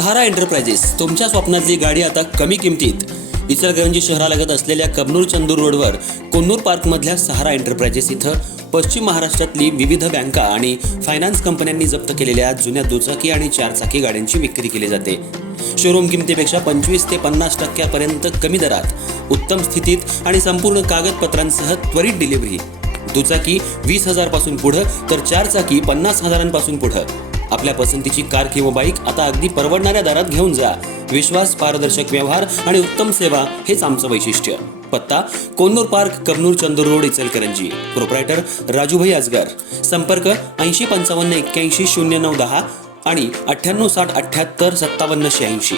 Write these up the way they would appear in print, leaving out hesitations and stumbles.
सहारा enterprises तुमच्या स्वप्नातली गाडी आता कमी किमतीत. इचलकरंजी शहरालगत असलेल्या कबनूर चंदूर रोडवर कोन्नूर पार्कमधल्या सहारा एंटरप्राइजेस इथं पश्चिम महाराष्ट्रातली विविध बँका आणि फायनान्स कंपन्यांनी जप्त केलेल्या जुन्या दुचाकी आणि चारचाकी गाड्यांची विक्री केली जाते. शोरूम किमतीपेक्षा 25 ते 50% कमी दरात, उत्तम स्थितीत आणि संपूर्ण कागदपत्रांसह त्वरित डिलिव्हरी. दुचाकी 20,000 पासून पुढं तर चारचाकी 50,000 पुढं. आपल्या पसंतीची कार किंवा बाईक आता अगदी परवडणाऱ्या दरात घेऊन जा. विश्वास, पारदर्शक व्यवहार आणि उत्तम सेवा हेच आमचं वैशिष्ट्य. पत्ता Konnur park, Kabnur Chandur road, Ichalkaranji. Proprietor Rajubhai Ajgar. संपर्क 8055810910 आणि 9860785786.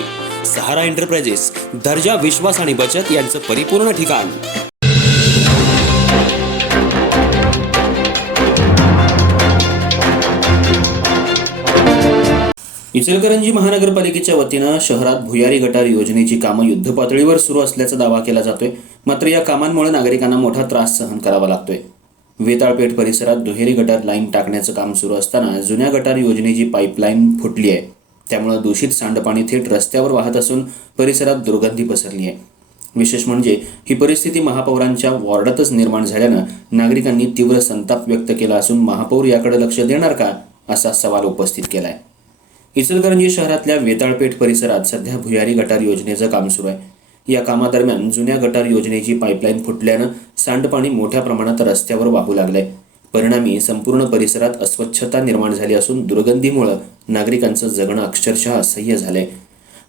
सहारा एंटरप्राइजेस, दर्जा, विश्वास आणि बचत यांचं परिपूर्ण ठिकाण. इचलकरंजी महानगरपालिकेच्या वतीनं शहरात भुयारी गटार योजनेची कामं युद्धपातळीवर सुरू असल्याचा दावा केला जातोय. मात्र या कामांमुळे नागरिकांना मोठा त्रास सहन करावा लागतोय. वेताळपेठ परिसरात दुहेरी गटार लाईन टाकण्याचं काम सुरू असताना जुन्या गटार योजनेची पाईपलाईन फुटली आहे. त्यामुळे दूषित सांडपाणी थेट रस्त्यावर वाहत असून परिसरात दुर्गंधी पसरली आहे. विशेष म्हणजे ही परिस्थिती महापौरांच्या वॉर्डातच निर्माण झाल्यानं नागरिकांनी तीव्र संताप व्यक्त केला असून महापौर याकडे लक्ष देणार का, असा सवाल उपस्थित केलाय. इचलकरंजी शहरातल्या वेताळपेठ परिसरात सध्या भुयारी गटार योजनेचं काम सुरू आहे. या कामादरम्यान जुन्या गटार योजनेची पाईपलाईन फुटल्यानं सांडपाणी मोठ्या प्रमाणात रस्त्यावर वाहू लागलंय. परिणामी संपूर्ण परिसरात अस्वच्छता निर्माण झाली असून दुर्गंधीमुळे नागरिकांचं जगणं अक्षरशः असह्य झालंय.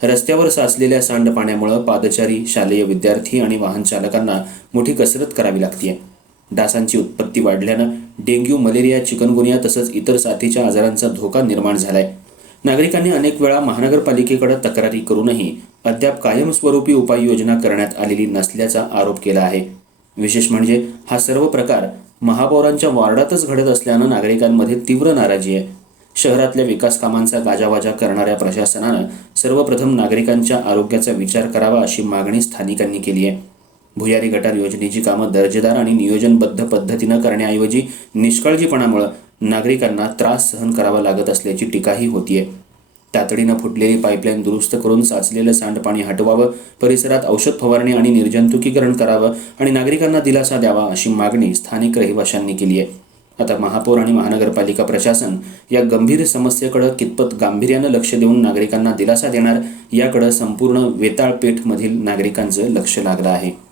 रस्त्यावर साचलेल्या सांडपाण्यामुळे पादचारी, शालेय विद्यार्थी आणि वाहन चालकांना मोठी कसरत करावी लागते. डासांची उत्पत्ती वाढल्यानं डेंग्यू, मलेरिया, चिकनगुनिया तसंच इतर साथीच्या आजारांचा धोका निर्माण झालाय. नागरिकांनी अनेक वेळा महानगरपालिकेकडे तक्रारी करूनही अद्याप कायमस्वरूपी उपाययोजना करण्यात आलेली नसल्याचा आरोप केला आहे. विशेष म्हणजे हा सर्व प्रकार महापौरांच्या वॉर्डातच घडत असल्यानं नागरिकांमध्ये तीव्र नाराजी आहे. शहरातल्या विकास कामांचा गाजावाजा करणाऱ्या प्रशासनानं सर्वप्रथम नागरिकांच्या आरोग्याचा विचार करावा अशी मागणी स्थानिकांनी केली आहे. भुयारी गटार योजनेची कामं दर्जेदार आणि नियोजनबद्ध पद्धतीनं करण्याऐवजी निष्काळजीपणामुळे नागरिकांना त्रास सहन करावा लागत असल्याची टीकाही होतीये. तातडीनं फुटलेली पाईपलाईन दुरुस्त करून साचलेलं सांडपाणी हटवावं, परिसरात औषध फवारणी आणि निर्जंतुकीकरण करावं आणि नागरिकांना दिलासा द्यावा अशी मागणी स्थानिक रहिवाशांनी केली आहे. आता महापौर आणि महानगरपालिका प्रशासन या गंभीर समस्येकडे कितपत गांभीर्यानं लक्ष देऊन नागरिकांना दिलासा देणार, याकडे संपूर्ण वेताळपेठमधील नागरिकांचं लक्ष लागलं आहे.